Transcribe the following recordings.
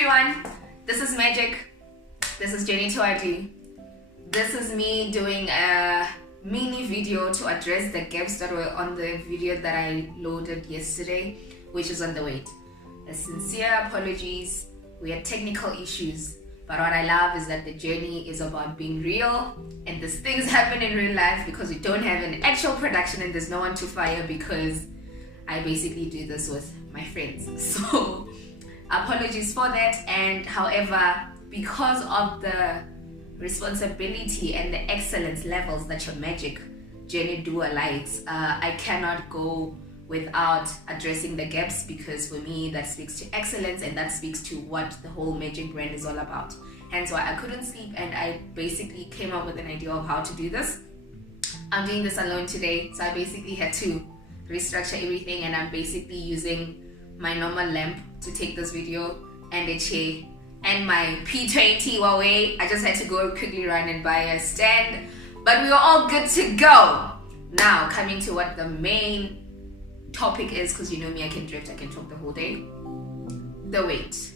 everyone, this is Magic. This is Jenny Tuadi. This is me doing a mini video to address the gaps that were on the video that I loaded yesterday, which is on the weight. A sincere apologies. We had technical issues, but what I love is that the journey is about being real, and these things happen in real life because we don't have an actual production and there's no one to fire, because I basically do this with my friends. So apologies for that. And however, because of the responsibility and the excellence levels that your Magic journey do alight, I cannot go without addressing the gaps, because for me that speaks to excellence and that speaks to what the whole Magic brand is all about. Hence why I couldn't sleep, and I basically came up with an idea of how to do this. I'm doing this alone today, so I basically had to restructure everything, and I'm basically using my normal lamp to take this video and a chair and my P20 Huawei. I just had to go quickly run and buy a stand, but we were all good to go. Now coming to what the main topic is, because you know me, I can drift, I can talk the whole day. The weight.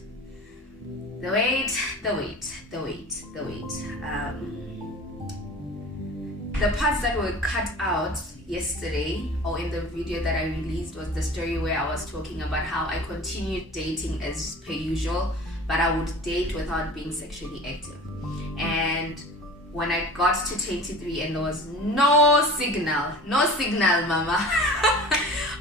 The parts that were cut out yesterday or in the video that I released was the story where I was talking about how I continued dating as per usual, but I would date without being sexually active. And when I got to 23 and there was no signal mama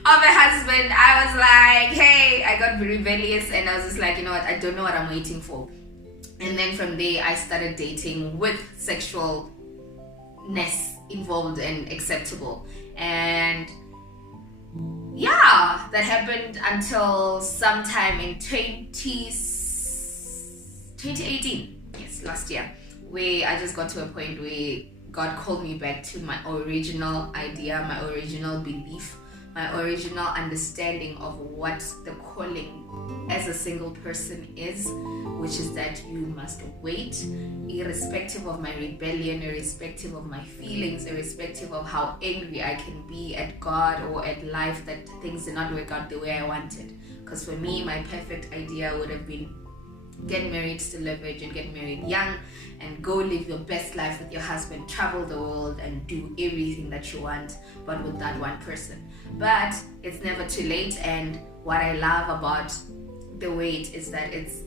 of a husband, I was like, hey, I got rebellious, and I was just like, you know what, I don't know what I'm waiting for. And then from there I started dating with sexualness involved and acceptable. And yeah, that happened until sometime in 2018, yes, last year, where I just got to a point where God called me back to my original idea, my original belief, my original understanding of what the calling as a single person is, which is that you must wait, irrespective of my rebellion, irrespective of my feelings, irrespective of how angry I can be at God or at life that things did not work out the way I wanted. Because for me, my perfect idea would have been get married, still a virgin, get married young, and go live your best life with your husband, travel the world and do everything that you want, but with that one person. But it's never too late, and what I love about the weight is that it's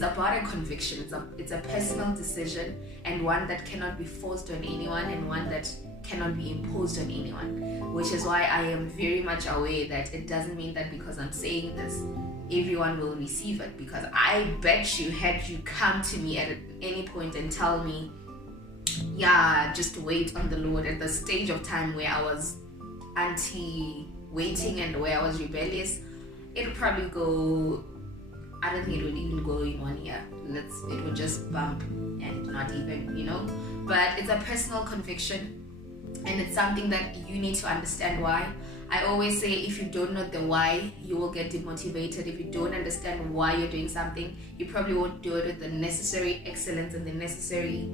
about a conviction. It's a personal decision, and one that cannot be forced on anyone, and one that cannot be imposed on anyone, which is why I am very much aware that it doesn't mean that because I'm saying this everyone will receive it, because I bet you, had you come to me at any point and tell me, yeah, just wait on the Lord, at the stage of time where I was anti-waiting and where I was rebellious, it would probably go, I don't think it would even go in 1 year. It would just bump and not even, but it's a personal conviction, and it's something that you need to understand why. I always say, if you don't know the why, you will get demotivated. If you don't understand why you're doing something, you probably won't do it with the necessary excellence and the necessary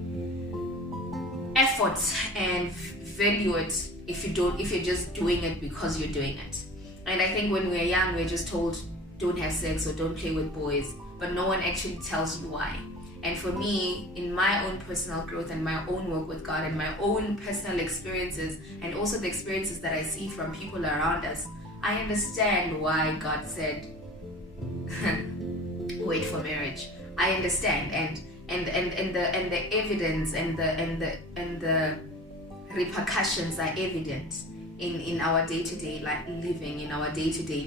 effort and value it if you're just doing it because you're doing it. And I think when we're young, we're just told don't have sex or don't play with boys, but no one actually tells you why. And for me, in my own personal growth and my own work with God and my own personal experiences, and also the experiences that I see from people around us, I understand why God said, wait for marriage. I understand, and the evidence and the repercussions are evident in our day-to-day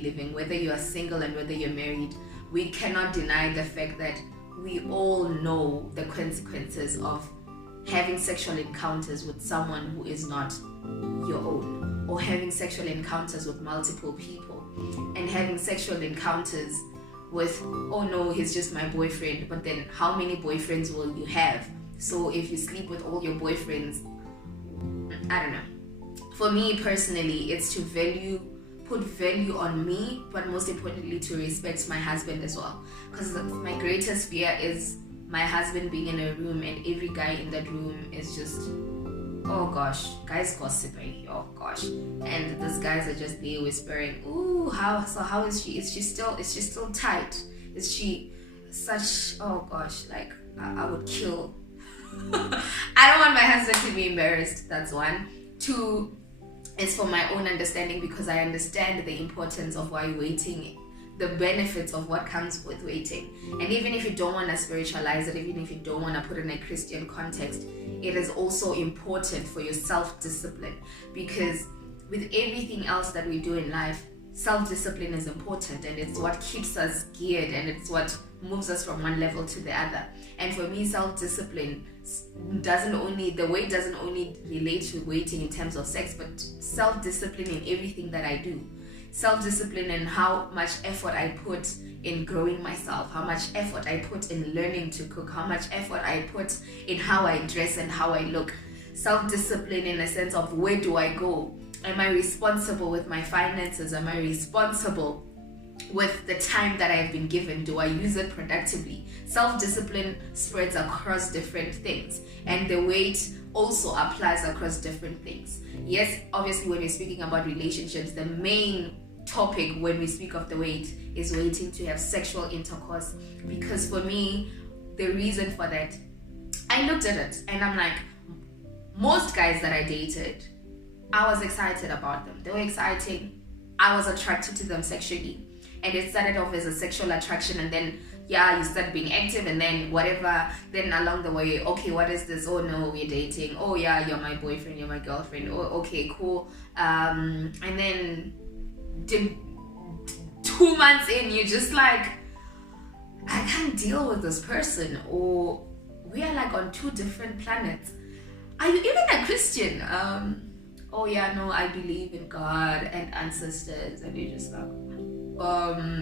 living, whether you are single and whether you're married. We cannot deny the fact that we all know the consequences of having sexual encounters with someone who is not your own, or having sexual encounters with multiple people, and having sexual encounters with, oh no, he's just my boyfriend, but then how many boyfriends will you have? So if you sleep with all your boyfriends, I don't know. For me personally, it's to put value on me, but most importantly to respect my husband as well, because my greatest fear is my husband being in a room and every guy in that room is just, oh gosh, guys gossiping, oh gosh, and these guys are just there whispering, ooh, how is she? Is she still tight? Is she such, oh gosh, like I would kill. I don't want my husband to be embarrassed. That's one. Two, is for my own understanding, because I understand the importance of why waiting, the benefits of what comes with waiting. And even if you don't want to spiritualize it, even if you don't want to put it in a Christian context, it is also important for your self-discipline, because with everything else that we do in life, self-discipline is important, and it's what keeps us geared, and it's what moves us from one level to the other. And for me, self-discipline doesn't only relate to waiting in terms of sex, but self-discipline in everything that I do. Self-discipline in how much effort I put in growing myself, how much effort I put in learning to cook, how much effort I put in how I dress and how I look. Self-discipline in a sense of, where do I go? Am I responsible with my finances? Am I responsible with the time that I've been given? Do I use it productively? Self-discipline spreads across different things, and the weight also applies across different things. Yes, obviously when we're speaking about relationships, the main topic when we speak of the weight is waiting to have sexual intercourse, because for me, the reason for that, I looked at it and I'm like, most guys that I dated, I was excited about them. They were exciting. I was attracted to them sexually. And it started off as a sexual attraction, and then, yeah, you start being active, and then whatever. Then along the way, okay, what is this? Oh no, we're dating. Oh yeah, you're my boyfriend, you're my girlfriend. Oh, okay, cool. And then 2 months in, you're just like, I can't deal with this person, or we are like on two different planets. Are you even a Christian? Oh yeah, no, I believe in God and ancestors. And you're just like,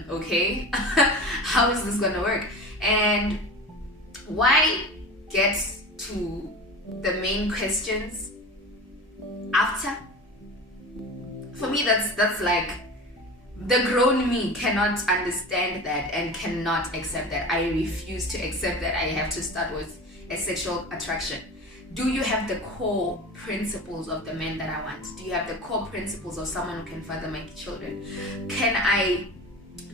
okay, how is this gonna work? And why get to the main questions after? For me, that's like, the grown me cannot understand that and cannot accept that. I refuse to accept that I have to start with a sexual attraction. Do you have the core principles of the man that I want? Do you have the core principles of someone who can father my children?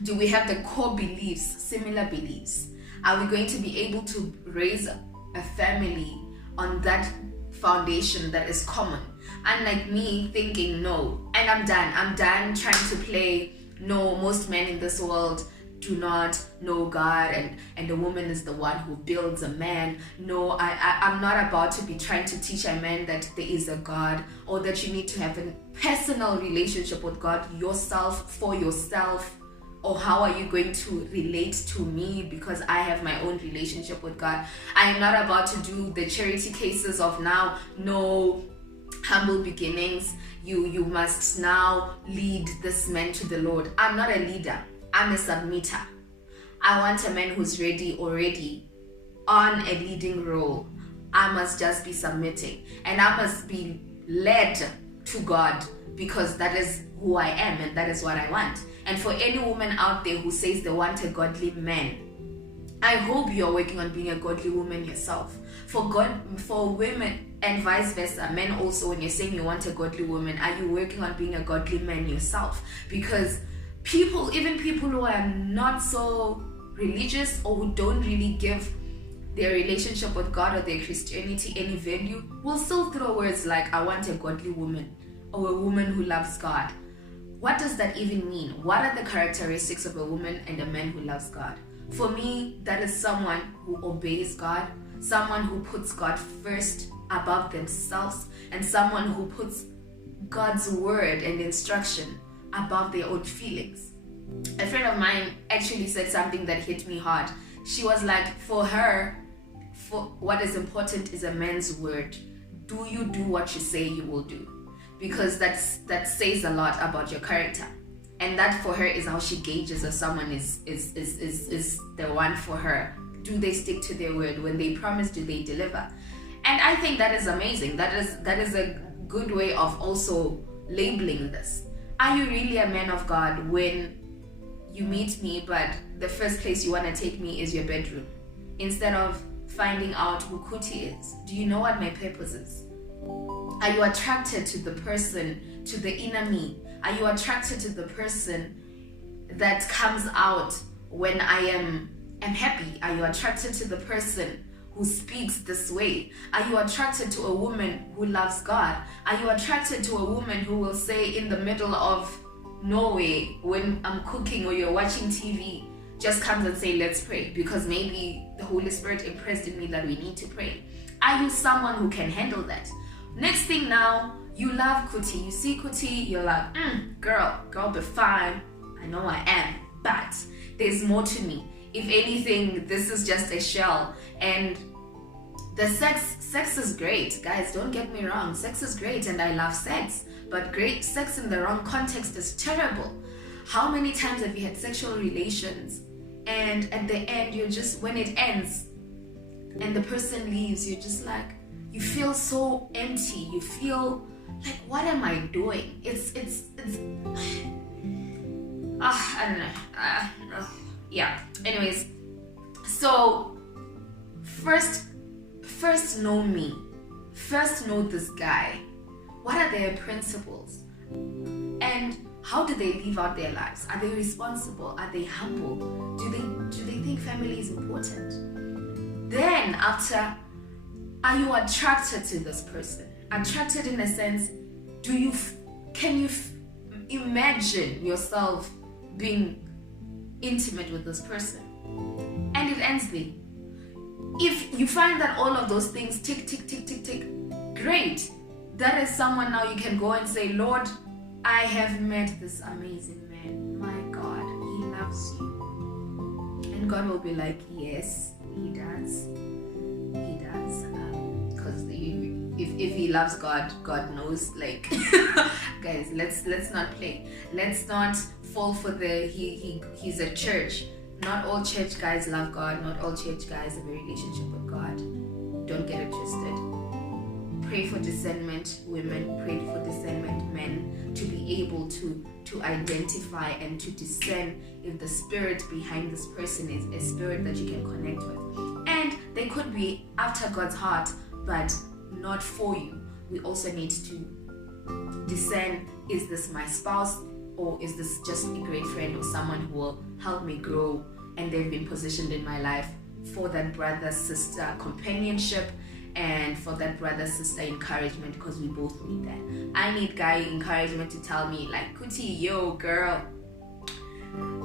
Do we have the core beliefs, similar beliefs? Are we going to be able to raise a family on that foundation that is common? Unlike me thinking, no, and I'm done trying to play, no, most men in this world do not know God, and the woman is the one who builds a man. No, I'm not about to be trying to teach a man that there is a God, or that you need to have a personal relationship with God yourself, for yourself. Or how are you going to relate to me because I have my own relationship with God? I am not about to do the charity cases of now, no, humble beginnings. You must now lead this man to the Lord. I'm not a leader. I'm a submitter. I want a man who's already on a leading role. I must just be submitting, and I must be led to God, because that is who I am and that is what I want. And for any woman out there who says they want a godly man, I hope you're working on being a godly woman yourself. For women and vice versa, men also, when you're saying you want a godly woman, are you working on being a godly man yourself? Because even people who are not so religious, or who don't really give their relationship with God or their Christianity any value, will still throw words like, I want a godly woman, or a woman who loves God. What does that even mean? What are the characteristics of a woman and a man who loves God? For me, that is someone who obeys God, someone who puts God first above themselves, and someone who puts God's word and instruction above their own feelings. A friend of mine actually said something that hit me hard. She was like, for her, what is important is a man's word. Do you do what you say you will do? Because that says a lot about your character. And that for her is how she gauges if someone is the one for her. Do they stick to their word? When they promise, do they deliver? And I think that is amazing. That is a good way of also labeling this. Are you really a man of God when you meet me, but the first place you want to take me is your bedroom? Instead of finding out who Kuti is. Do you know what my purpose is? Are you attracted to the person, to the inner me? Are you attracted to the person that comes out when I am am happy? Are you attracted to the person who speaks this way? Are you attracted to a woman who loves God? Are you attracted to a woman who will say in the middle of nowhere when I'm cooking or you're watching TV, just comes and say, let's pray, because maybe the Holy Spirit impressed in me that we need to pray? Are you someone who can handle that? Next thing now, you love Kuti. You see Kuti, you're like, girl be fine. I know I am, but there's more to me. If anything, this is just a shell. And the sex is great, guys, don't get me wrong. Sex is great and I love sex, but great sex in the wrong context is terrible. How many times have you had sexual relations and at the end, you're just, when it ends and the person leaves, you're just like, you feel so empty. You feel like, what am I doing? It's I don't know. Yeah, anyways, so first know me. First know this guy. What are their principles? And how do they live out their lives? Are they responsible? Are they humble? Do they think family is important? Then after, are you attracted to this person? Attracted in a sense, can you imagine yourself being intimate with this person? And it ends there. If you find that all of those things tick, great. That is someone now you can go and say, Lord, I have met this amazing man. My God, he loves you. And God will be like, yes, he does. He does. Because if he loves God, God knows. Like, guys, let's not play. Let's not fall for the he's a church. Not all church guys love God. Not all church guys have a relationship with God. Don't get it twisted. Pray for discernment, women. Pray for discernment, men, to be able to identify and to discern if the spirit behind this person is a spirit that you can connect with. And they could be after God's heart, but not for you. We also need to discern, is this my spouse, or is this just a great friend or someone who will help me grow, and they've been positioned in my life for that brother-sister companionship and for that brother-sister encouragement, because we both need that. I need guy encouragement to tell me like, Kuti, yo girl,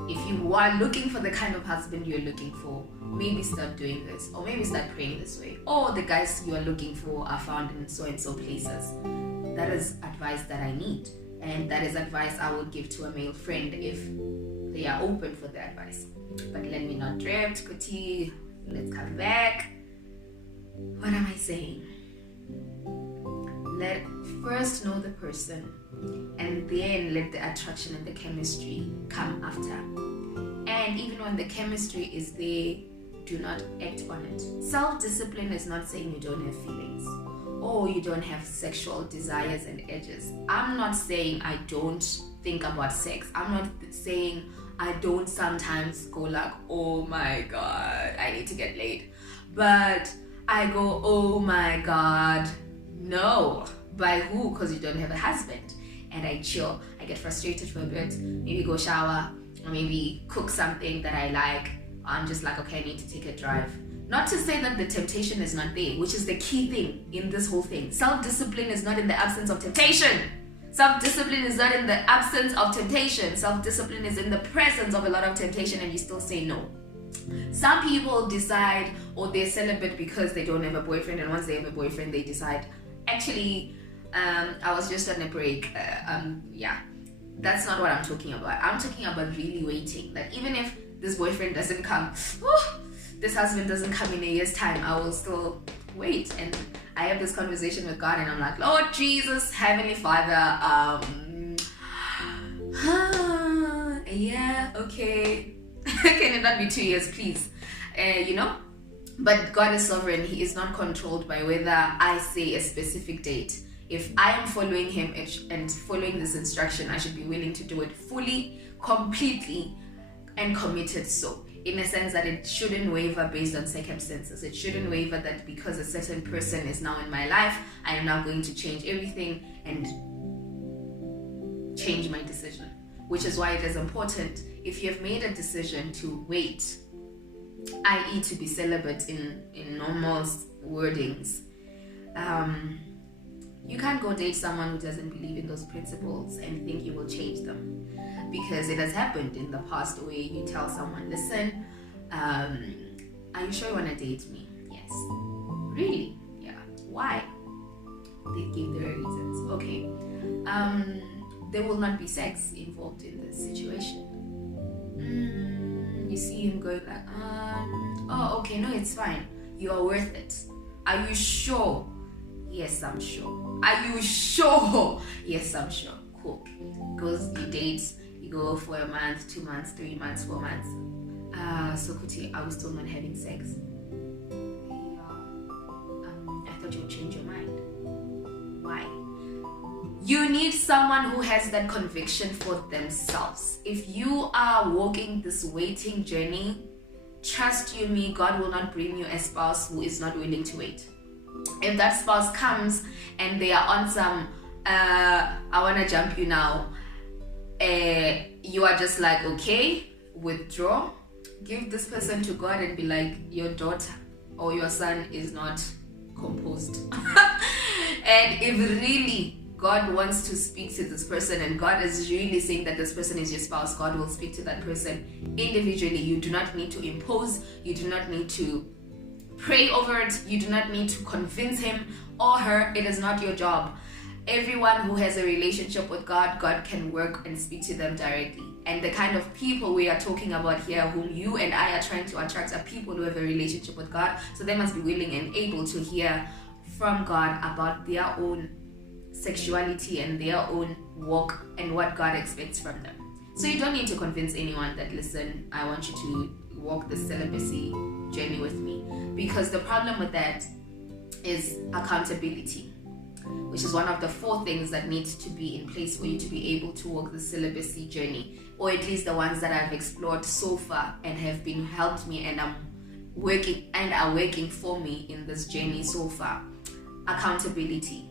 if you are looking for the kind of husband you're looking for, maybe start doing this, or maybe start praying this way, or the guys you are looking for are found in so and so places. That is advice that I need, and that is advice I would give to a male friend if they are open for the advice. But let me not drift, Kuti. Let's come back. What am I saying? Let first know the person, and then let the attraction and the chemistry come after. And even when the chemistry is there, do not act on it. Self-discipline is not saying you don't have feelings or you don't have sexual desires and urges. I'm not saying I don't think about sex. I'm not saying I don't sometimes go like, oh my God, I need to get laid. But I go, oh my God, no. By who? Because you don't have a husband. And I chill. I get frustrated for a bit. Maybe go shower, or maybe cook something that I like. I'm just like, okay, I need to take a drive. Not to say that the temptation is not there, which is the key thing in this whole thing. Self-discipline is not in the absence of temptation. Self-discipline is not in the absence of temptation. Self-discipline is in the presence of a lot of temptation, and you still say no. Some people decide, or they're celibate because they don't have a boyfriend, and once they have a boyfriend, they decide, actually, I was just on a break. Yeah, that's not what I'm talking about. I'm talking about really waiting. That even if this boyfriend doesn't come, this husband doesn't come in a year's time, I will still wait. And I have this conversation with God, and I'm like, Lord Jesus, Heavenly Father, yeah, okay. Can it not be 2 years, please? You know? But God is sovereign. He is not controlled by whether I say a specific date. If I am following him and following this instruction, I should be willing to do it fully, completely, and committed so. In a sense that it shouldn't waver based on circumstances. It shouldn't waver that because a certain person is now in my life, I am now going to change everything and change my decision. Which is why it is important, if you have made a decision, to wait. i.e. to be celibate in normal wordings, you can't go date someone who doesn't believe in those principles and think you will change them. Because it has happened in the past where you tell someone, listen, are you sure you want to date me? Yes. Really? Yeah. Why? They give their reasons. Okay. There will not be sex involved in this situation. You see him going like, oh, okay, no, it's fine. You are worth it. Are you sure? Yes, I'm sure. Are you sure? Yes, I'm sure. Cool. Goes, you date, you go for a month, 2 months, 3 months, 4 months. So Kuti, are we still not having sex? I thought you would change your mind. Why? You need someone who has that conviction for themselves. If you are walking this waiting journey, trust you me, God will not bring you a spouse who is not willing to wait. If that spouse comes and they are on some, I want to jump you now, you are just like, okay, withdraw, give this person to God and be like, your daughter or your son is not composed. And if really God wants to speak to this person and God is really saying that this person is your spouse, God will speak to that person individually. You do not need to impose, you do not need to pray over it, you do not need to convince him or her. It is not your job. Everyone who has a relationship with God, God can work and speak to them directly. And the kind of people we are talking about here, whom you and I are trying to attract, are people who have a relationship with God. So they must be willing and able to hear from God about their own sexuality and their own walk and what God expects from them. So you don't need to convince anyone that, listen, I want you to walk the celibacy journey with me. Because the problem with that is accountability, which is one of the 4 things that needs to be in place for you to be able to walk the celibacy journey, or at least the ones that I've explored so far and have been helped me and are working for me in this journey so far. Accountability.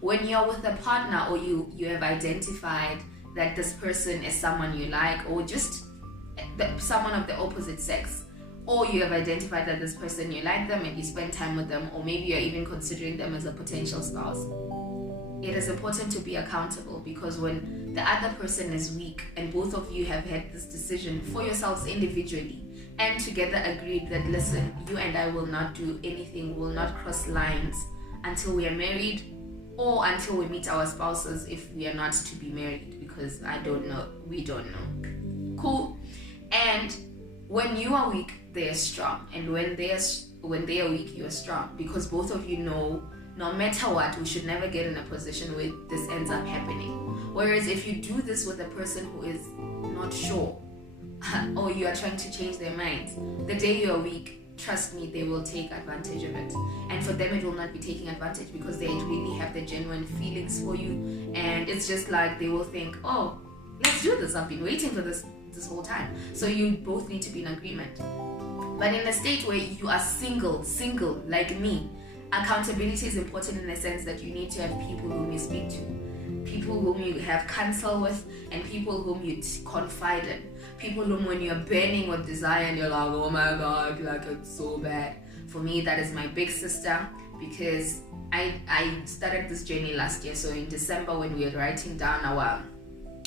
When you're with a partner or you have identified that this person is someone you like, or just someone of the opposite sex, or you have identified that this person you like them and you spend time with them, or maybe you're even considering them as a potential spouse, it is important to be accountable. Because when the other person is weak and both of you have had this decision for yourselves individually and together agreed that, listen, you and I will not do anything, will not cross lines until we are married, or until we meet our spouses if we are not to be married, because I don't know, we don't know. Cool. And when you are weak, they are strong, and when they are weak, you are strong, because both of you know, no matter what, we should never get in a position where this ends up happening. Whereas if you do this with a person who is not sure, or you are trying to change their minds, the day you are weak, trust me, they will take advantage of it. And for them, it will not be taking advantage, because they really have the genuine feelings for you. And it's just like they will think, oh, let's do this, I've been waiting for this whole time. So you both need to be in agreement. But in a state where you are single like me, accountability is important in the sense that you need to have people whom you speak to, people whom you have counsel with, and people whom you confide in, people whom when you're burning with desire and you're like, oh my God, like it's so bad. For me, that is my big sister, because I started this journey last year. So in December, when we were writing down our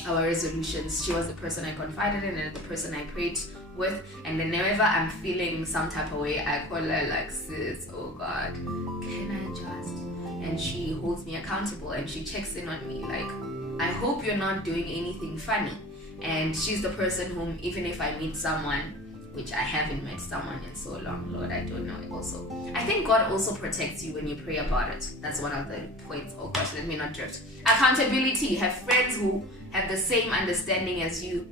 resolutions, she was the person I confided in and the person I prayed with. And then whenever I'm feeling some type of way, I call her like, sis, oh God, can I just? And she holds me accountable and she checks in on me like, I hope you're not doing anything funny. And she's the person whom, even if I meet someone, which I haven't met someone in so long, Lord, I don't know. Also, I think God also protects you when you pray about it. That's one of the points. Oh gosh, let me not drift. Accountability. Have friends who have the same understanding as you,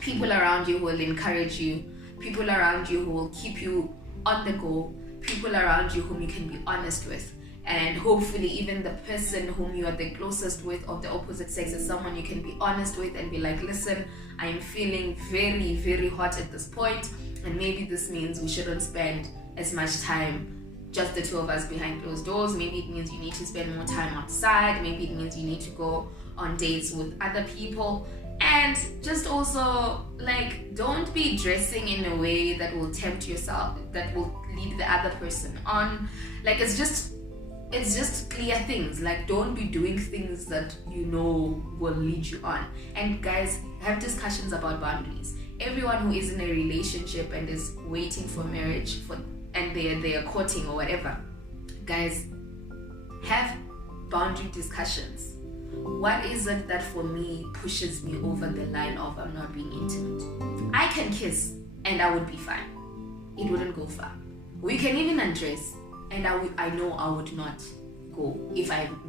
people around you who will encourage you, people around you who will keep you on the go, people around you whom you can be honest with. And hopefully even the person whom you are the closest with of the opposite sex is someone you can be honest with and be like, listen, I am feeling very, very hot at this point, and maybe this means we shouldn't spend as much time just the two of us behind closed doors. Maybe it means you need to spend more time outside. Maybe it means you need to go on dates with other people. And just also, like, don't be dressing in a way that will tempt yourself, that will lead the other person on. Like, it's just clear things. Like, don't be doing things that you know will lead you on. And guys, have discussions about boundaries. Everyone who is in a relationship and is waiting for marriage, and they are courting or whatever, guys, have boundary discussions. What is it that for me pushes me over the line of I'm not being intimate? I can kiss and I would be fine. It wouldn't go far. We can even undress and I know I would not go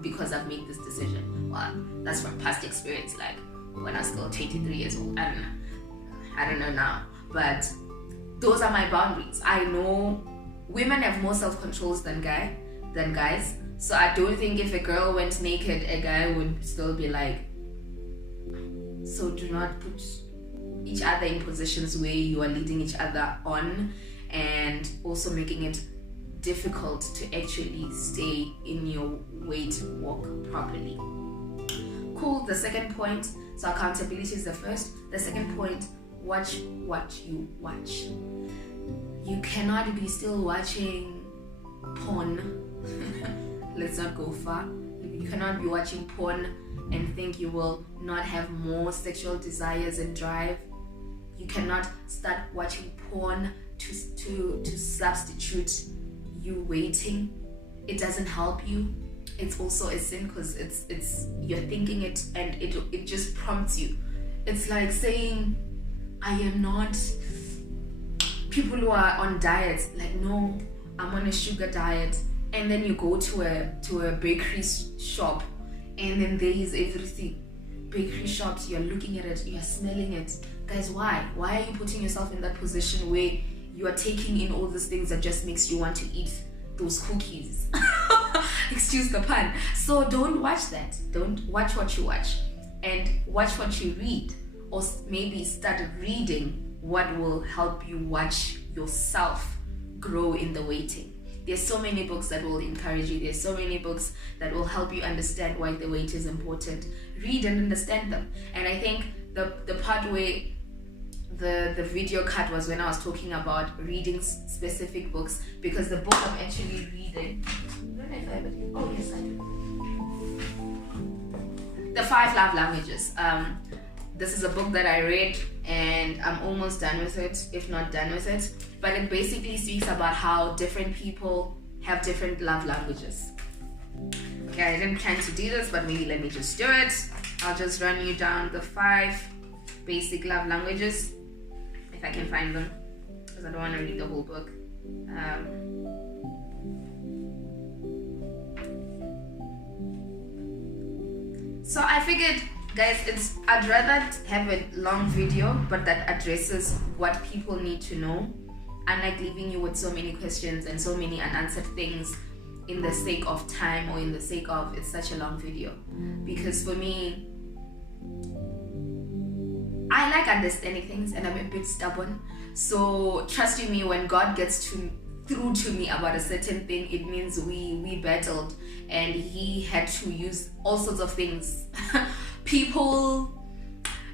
because I've made this decision. Well, that's from past experience, like when I was still 23 years old. I don't know now. But those are my boundaries. I know women have more self-controls than guys. So I don't think if a girl went naked, a guy would still be like, so do not put each other in positions where you are leading each other on, and also making it difficult to actually stay in your weight walk properly. Cool. The second point, so accountability is the first. The second point, watch what you watch. You cannot be still watching porn. Let's not go far. You cannot be watching porn and think you will not have more sexual desires and drive. You cannot start watching porn to substitute you waiting. It doesn't help you. It's also a sin because it's you're thinking it and it just prompts you. It's like saying, I am not. People who are on diets, like, no, I'm on a sugar diet. And then you go to a bakery shop, and then there is everything. Bakery shops, you're looking at it, you're smelling it. Guys, why? Why are you putting yourself in that position where you are taking in all these things that just makes you want to eat those cookies? Excuse the pun. So don't watch that. Don't watch what you watch, and watch what you read, or maybe start reading what will help you watch yourself grow in the waiting. There's so many books that will encourage you. There's so many books that will help you understand why the wait is important. Read and understand them. And I think the part where the video cut was when I was talking about reading specific books, because the book I'm actually reading, I don't know if I have it here. Oh yes, I do. The 5 Love Languages. This is a book that I read and I'm almost done with it, if not done with it. But it basically speaks about how different people have different love languages. Okay, I didn't plan to do this, but maybe let me just do it. I'll just run you down the 5 basic love languages, if I can find them, because I don't want to read the whole book. So I figured, guys, I'd rather have a long video but that addresses what people need to know, unlike leaving you with so many questions and so many unanswered things in the sake of time, or in the sake of it's such a long video. Because for me, I like understanding things and I'm a bit stubborn. So trust you me, when God gets through to me about a certain thing, it means we battled and he had to use all sorts of things. People,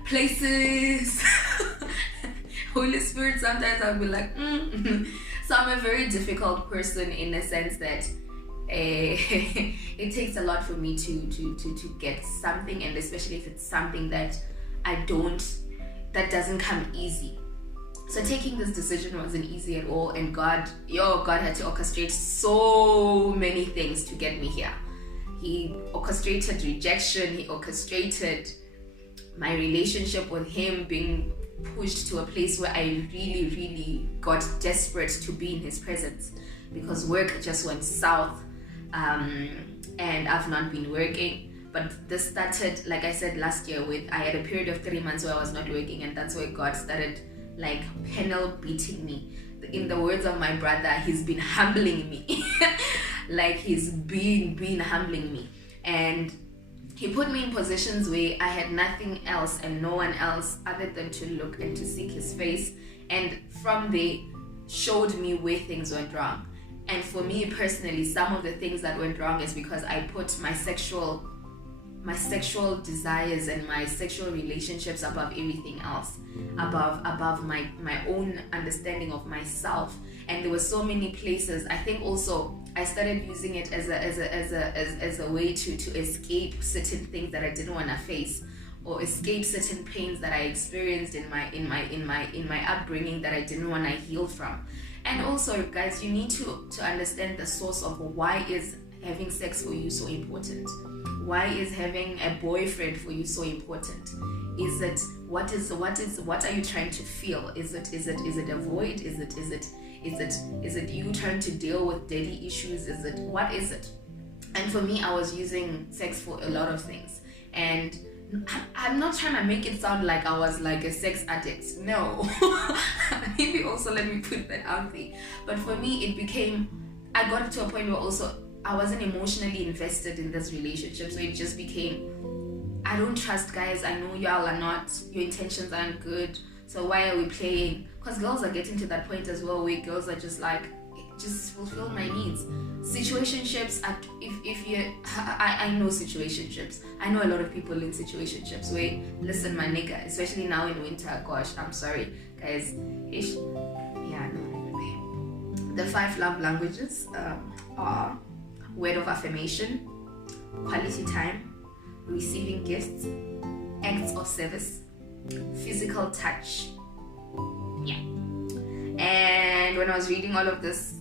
places, Holy Spirit. Sometimes I'll be like, So I'm a very difficult person in a sense that it takes a lot for me to get something, and especially if it's something that doesn't come easy. So taking this decision wasn't easy at all, and God had to orchestrate so many things to get me here. He orchestrated rejection, he orchestrated my relationship with him being pushed to a place where I really, really got desperate to be in his presence, because work just went south, and I've not been working. But this started, like I said, last year. I had a period of 3 months where I was not working, and that's where God started like panel beating me. In the words of my brother, he's been humbling me. Like he's been humbling me, and he put me in positions where I had nothing else and no one else other than to look and to seek his face, and from there showed me where things went wrong. And for me personally, some of the things that went wrong is because I put my sexual sexual desires and my sexual relationships above everything else, above my own understanding of myself. And there were so many places. I think also I started using it as a way to escape certain things that I didn't want to face, or escape certain pains that I experienced in my upbringing that I didn't want to heal from. And also, guys, you need to understand the source of why is having sex for you so important. Why is having a boyfriend for you so important? Is it what are you trying to feel? Is it a void? Is it you trying to deal with daily issues? What is it? And for me, I was using sex for a lot of things. And I'm not trying to make it sound like I was like a sex addict. No. Maybe also let me put that out there. But for me, I got to a point where also I wasn't emotionally invested in this relationship. So it just became, I don't trust guys. I know y'all are not, your intentions aren't good. So why are we playing? Because girls are getting to that point as well, where girls are just like, just fulfill my needs. Situationships, I know situationships. I know a lot of people in situationships where, listen, my nigga, especially now in winter, gosh, I'm sorry, guys. The 5 love languages are word of affirmation, quality time, receiving gifts, acts of service, physical touch. Yeah. And when I was reading all of this,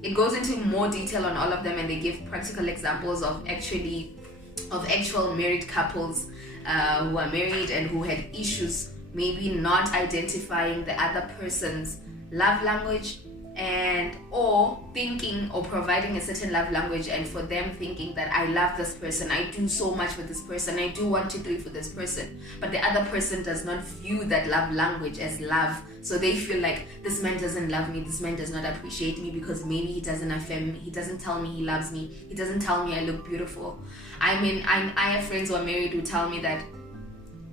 it goes into more detail on all of them, and they give practical examples of actual married couples who are married and who had issues maybe not identifying the other person's love language, and or thinking or providing a certain love language, and for them thinking that I love this person, I do so much for this person, I do 1, 2, 3 for this person, but the other person does not view that love language as love. So they feel like, this man doesn't love me, this man does not appreciate me because maybe he doesn't affirm me, he doesn't tell me he loves me, he doesn't tell me I look beautiful. I mean, I have friends who are married who tell me that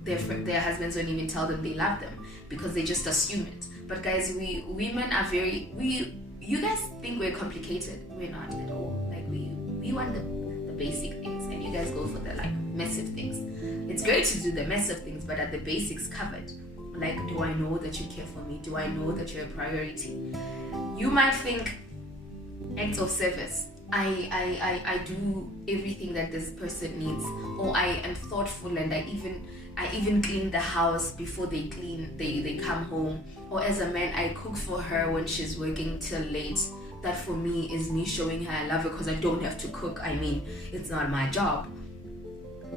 their husbands don't even tell them they love them because they just assume it. But guys, women are you guys think we're complicated. We're not at all. Like we want the basic things, and you guys go for the like massive things. It's great to do the massive things, but are the basics covered? Like, do I know that you care for me? Do I know that you're a priority? You might think acts of service. I do everything that this person needs, or I am thoughtful and I even clean the house before they come home, or as a man I cook for her when she's working till late. That for me is me showing her I love her because I don't have to cook. I mean, it's not my job.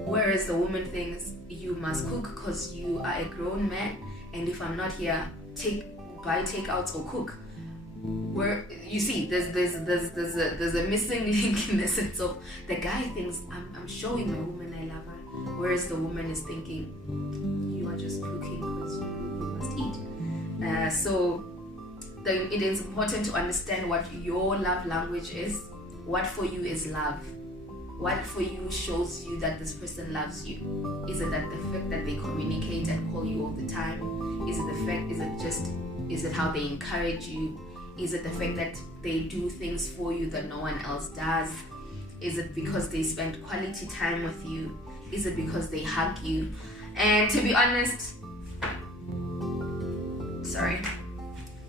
Whereas the woman thinks you must cook because you are a grown man, and if I'm not here, buy takeouts or cook. Where you see there's a missing link in the sense of the guy thinks I'm showing my woman I love her, whereas the woman is thinking you are just cooking because you must eat. So it is important to understand what your love language is. What for you is love? What for you shows you that this person loves you? Is it that the fact that they communicate and call you all the time? Is it how they encourage you? Is it the fact that they do things for you that no one else does? Is it because they spend quality time with you? Is it because they hug you? And to be honest, sorry,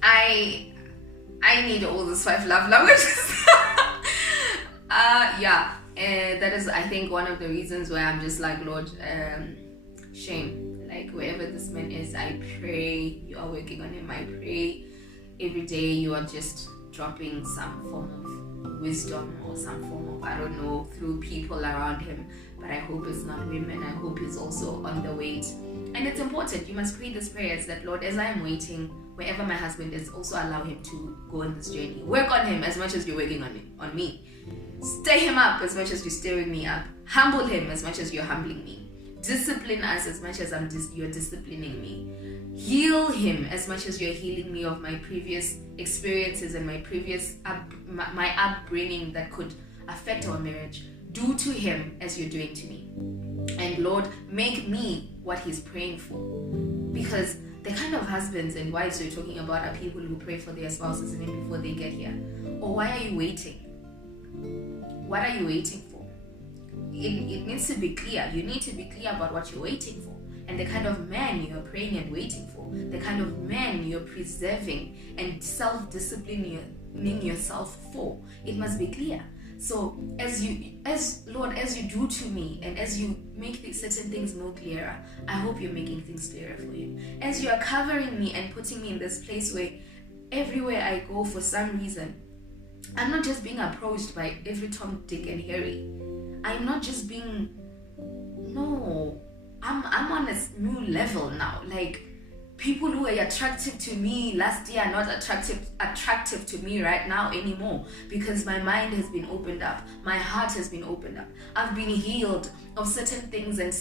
I need all those 5 love languages. That is, I think, one of the reasons why I'm just like, Lord, shame. Like, wherever this man is, I pray you are working on him. I pray every day you are just dropping some form of wisdom or some form of, I don't know, through people around him. But I hope it's not women. I hope he's also on the wait. And it's important. You must pray these prayers that, Lord, as I am waiting, wherever my husband is, also allow him to go on this journey. Work on him as much as you're working on me. Stir him up as much as you're stirring me up. Humble him as much as you're humbling me. Discipline us as much as you're disciplining me. Heal him as much as you're healing me of my previous experiences and my previous my upbringing that could affect our marriage. Do to him as you're doing to me. And Lord, make me what he's praying for. Because the kind of husbands and wives you're talking about are people who pray for their spouses even before they get here. Or why are you waiting? What are you waiting for? it needs to be clear. You need to be clear about what you're waiting for, and the kind of man you're praying and waiting for, the kind of man you're preserving and self-disciplining yourself for. It must be clear. So as you do to me, and as you make these certain things more clearer, I hope you're making things clearer for you. As you are covering me and putting me in this place where everywhere I go, for some reason, I'm not just being approached by every Tom, Dick, and Harry. I'm not just being, no, I'm on a new level now. Like, people who were attractive to me last year are not attractive to me right now anymore, because my mind has been opened up, my heart has been opened up. I've been healed of certain things and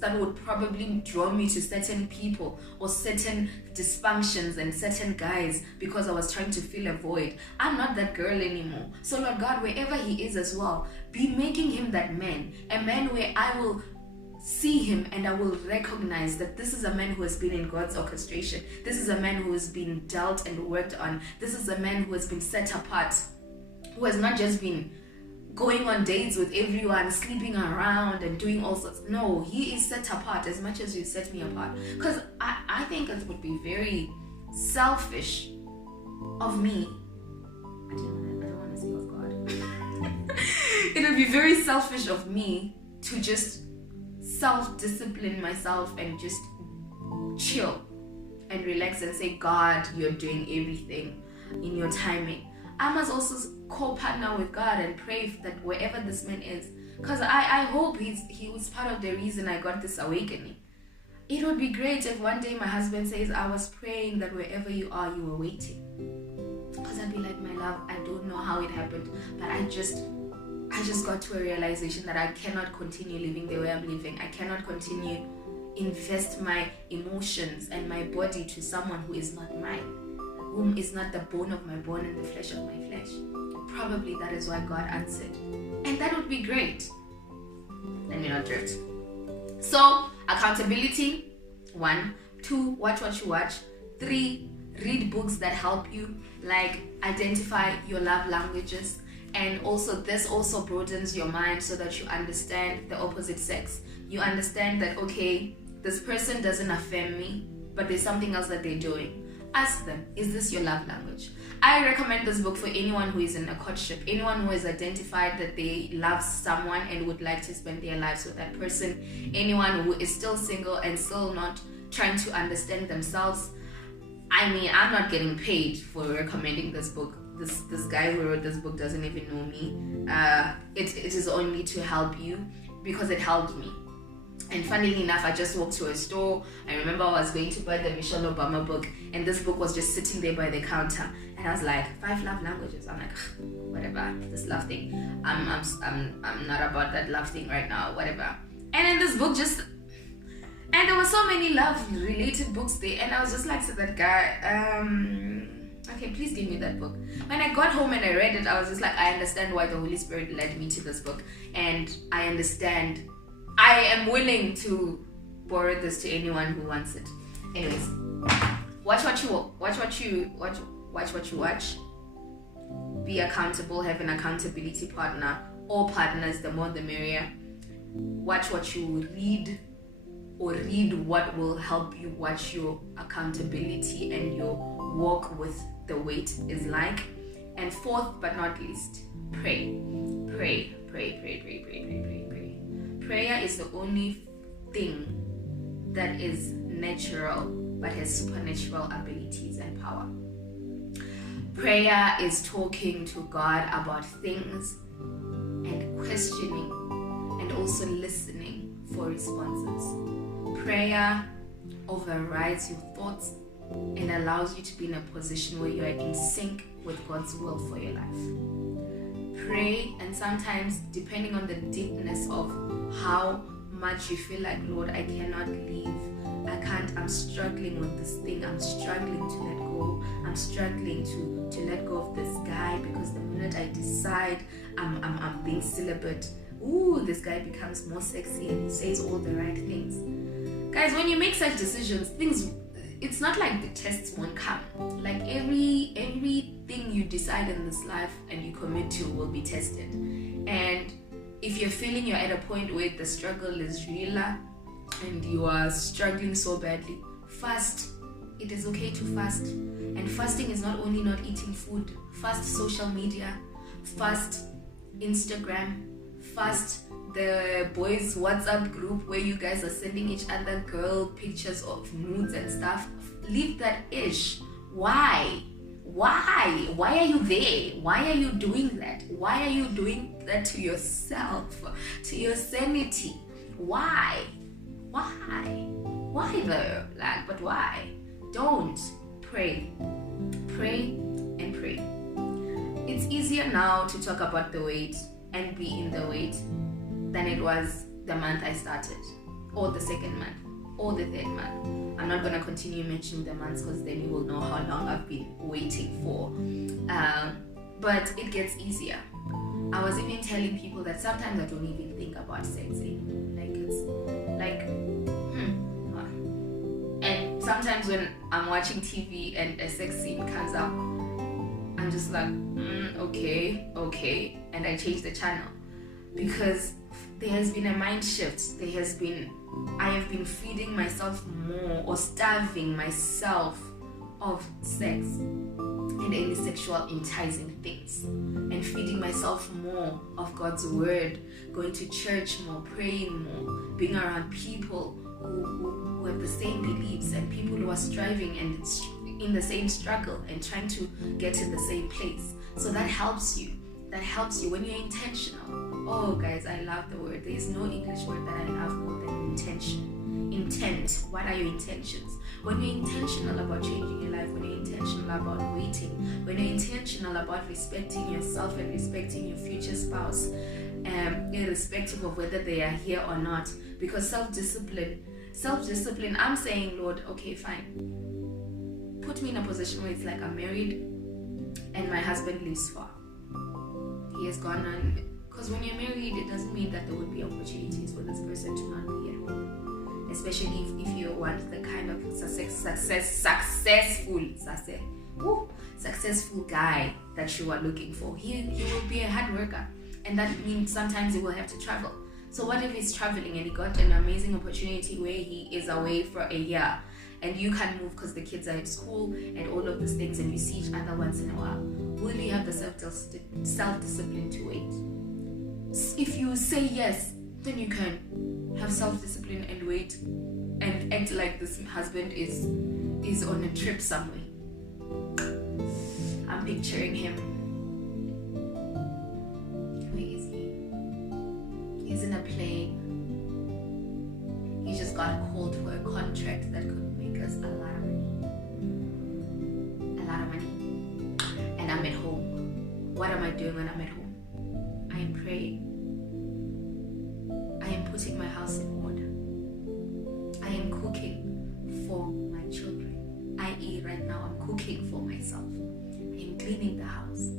that would probably draw me to certain people or certain dysfunctions and certain guys, because I was trying to fill a void. I'm not that girl anymore. So Lord God, wherever he is as well, be making him that man, a man where I will see him and I will recognize that this is a man who has been in God's orchestration. This is a man who has been dealt and worked on. This is a man who has been set apart, who has not just been going on dates with everyone, sleeping around and doing all sorts. No, he is set apart as much as you set me apart. Because I think it would be very selfish of me. I don't want to say of God. It would be very selfish of me to just self-discipline myself and just chill and relax and say, God, you're doing everything in your timing. I must also co-partner with God and pray that wherever this man is, because I hope he was part of the reason I got this awakening. It would be great if one day my husband says, I was praying that wherever you are, you were waiting. Because I'd be like, my love, I don't know how it happened, but I just got to a realization that I cannot continue living the way I'm living. I cannot continue invest my emotions and my body to someone who is not mine, whom is not the bone of my bone and the flesh of my flesh. Probably that is why God answered. And that would be great. Let me not drift. So, accountability, 1. 2, watch what you watch. 3, read books that help you, like identify your love languages. And also, this also broadens your mind so that you understand the opposite sex. You understand that, okay, this person doesn't affirm me, but there's something else that they're doing. Ask them, is this your love language? I recommend this book for anyone who is in a courtship, anyone who has identified that they love someone and would like to spend their lives with that person, anyone who is still single and still not trying to understand themselves. I mean, I'm not getting paid for recommending this book. This guy who wrote this book doesn't even know me. It is only to help you, because it helped me. And funnily enough, I just walked to a store. I remember I was going to buy the Michelle Obama book, and this book was just sitting there by the counter. And I was like, 5 love languages. I'm like, whatever, this love thing. I'm not about that love thing right now, whatever. And in this book and there were so many love-related books there, and I was just like to that guy, okay, please give me that book. When I got home and I read it, I was just like, I understand why the Holy Spirit led me to this book, and I understand. I am willing to borrow this to anyone who wants it. Anyways, watch what you watch. Be accountable. Have an accountability partner or partners. The more the merrier. Watch what you read, or read what will help you watch your accountability and your walk with the weight is like. And fourth but not least, pray. Pray. Prayer is the only thing that is natural but has supernatural abilities and power. Prayer is talking to God about things and questioning and also listening for responses. Prayer overrides your thoughts and allows you to be in a position where you are in sync with God's will for your life. Pray, and sometimes, depending on the deepness of how much you feel like, Lord, I cannot leave, I'm struggling with this thing, I'm struggling to let go, I'm struggling to let go of this guy, because the minute I decide I'm being celibate, this guy becomes more sexy and he says all the right things. Guys, when you make such decisions, it's not like the tests won't come. Like everything you decide in this life and you commit to will be tested. And if you're feeling you're at a point where the struggle is realer and you are struggling so badly, fast. It is okay to fast. And fasting is not only not eating food, fast social media, fast Instagram, fast the boys WhatsApp group where you guys are sending each other girl pictures of nudes and stuff. Leave that ish. Why are you there? Why are you doing that? Why are you doing that to yourself, to your sanity? Why though? Like, but why? Don't. Pray and pray. It's easier now to talk about the weight and be in the weight than it was the month I started, or the second month, or the third month. I'm not going to continue mentioning the months because then you will know how long I've been waiting for. But it gets easier. I was even telling people that sometimes I don't even think about sex anymore. Like, it's like, and sometimes when I'm watching TV and a sex scene comes up, I'm just like, okay, and I change the channel, because there has been a mind shift. I have been feeding myself more, or starving myself of sex and any sexual enticing things, and feeding myself more of God's word, going to church more, praying more, being around people who have the same beliefs, and people who are striving and in the same struggle and trying to get to the same place. So that helps you when you're intentional. Oh guys, I love the word. There is no English word that I love more than intention. Intent. What are your intentions? When you're intentional about changing your life, when you're intentional about waiting, when you're intentional about respecting yourself and respecting your future spouse, irrespective of whether they are here or not, because self-discipline, I'm saying, Lord, okay, fine, put me in a position where it's like I'm married and my husband lives far. He has gone on, because when you're married, it doesn't mean that there would be opportunities for this person to not be at home, especially if you want the kind of successful guy that you are looking for. He will be a hard worker, and that means sometimes he will have to travel. So what if he's traveling and he got an amazing opportunity where he is away for a year and you can't move because the kids are at school and all of these things, and you see each other once in a while? Will you have the self-discipline to wait? If you say yes, then you can have self-discipline and wait and act like this husband is on a trip somewhere. I'm picturing him. Where is he? He's in a plane. He just got called for a contract that could make us a lot of money. And I'm at home. What am I doing when I'm at home? I am praying. I am putting my house in order. I am cooking for my children. I.e. right now I'm cooking for myself. I am cleaning the house.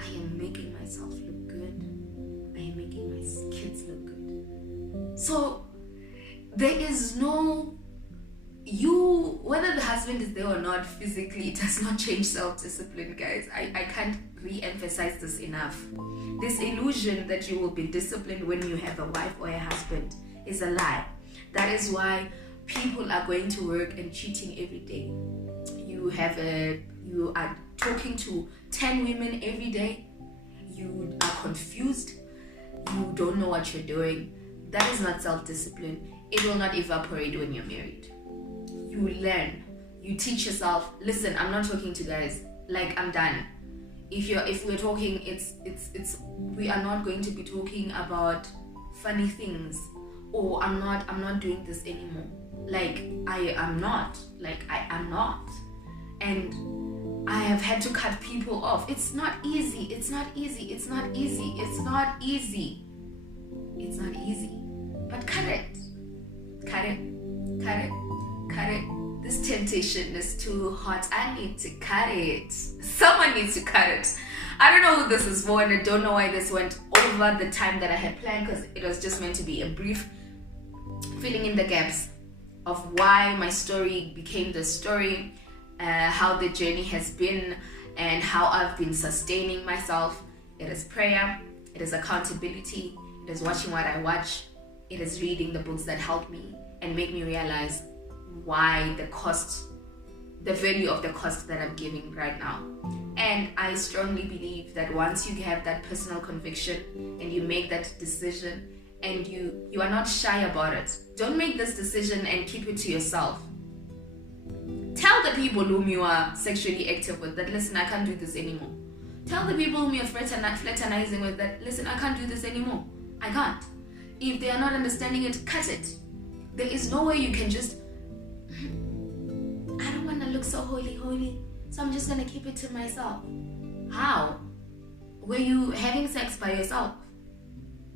I am making myself look good. I am making my kids look good. So there is no, whether the husband is there or not physically, it does not change self-discipline, guys. I can't re-emphasize this enough. This illusion that you will be disciplined when you have a wife or a husband is a lie. That is why people are going to work and cheating every day. You are talking to 10 women every day. You are confused. You don't know what you're doing. That is not self-discipline. It will not evaporate when you're married. You learn. You teach yourself. Listen, I'm not talking to guys. Like, I'm done. If we're talking, we are not going to be talking about funny things, or I'm not doing this anymore. I am not. And I have had to cut people off. It's not easy. But cut it. This temptation is too hot. I need to cut it. Someone needs to cut it. I don't know who this is for, and I don't know why this went over the time that I had planned, because it was just meant to be a brief filling in the gaps of why my story became the story, how the journey has been, and how I've been sustaining myself. It is prayer, It is accountability. It is watching what I watch. It is reading the books that help me and make me realize why the value of the cost that I'm giving right now. And I strongly believe that once you have that personal conviction and you make that decision and you are not shy about it, don't make this decision and keep it to yourself. Tell the people whom you are sexually active with that, listen, I can't do this anymore. Tell the people whom you're fraternizing with that, listen, I can't do this anymore. I can't. If they are not understanding it, cut it. There is no way you can just, I don't want to look so holy, so I'm just going to keep it to myself. How? Were you having sex by yourself?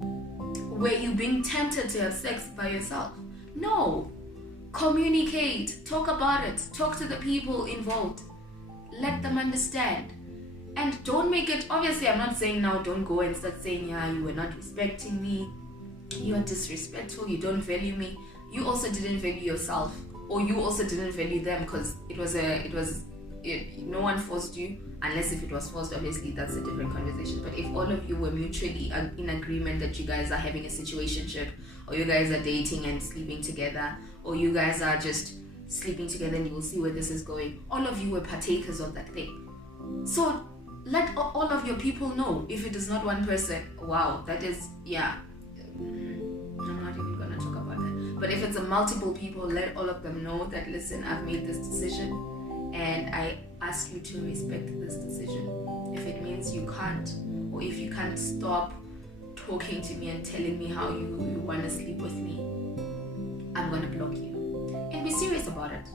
Were you being tempted to have sex by yourself? No. Communicate. Talk about it. Talk to the people involved. Let them understand. And don't make it, obviously I'm not saying now don't go and start saying, yeah, you were not respecting me, you are disrespectful, you don't value me. You also didn't value yourself, or you also didn't value them, because no one forced you, unless if it was forced, obviously that's a different conversation. But if all of you were mutually in agreement that you guys are having a situationship, or you guys are dating and sleeping together, or you guys are just sleeping together and you will see where this is going, all of you were partakers of that thing. So let all of your people know. If it is not one person, wow, that is, yeah, I'm not even gonna talk about that. But if it's a multiple people, let all of them know that, listen, I've made this decision and I ask you to respect this decision. If it means you can't, or if you can't stop talking to me and telling me how you want to sleep with me, I'm gonna block you. And be serious about it.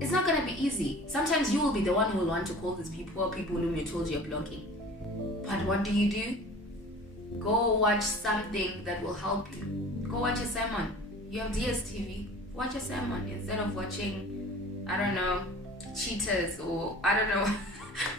It's not gonna be easy. Sometimes you will be the one who will want to call these people whom you told you're blocking. But what do? Go watch something that will help you. Go watch a sermon. You have DSTV. Watch a sermon instead of watching, I don't know, Cheaters, or I don't know.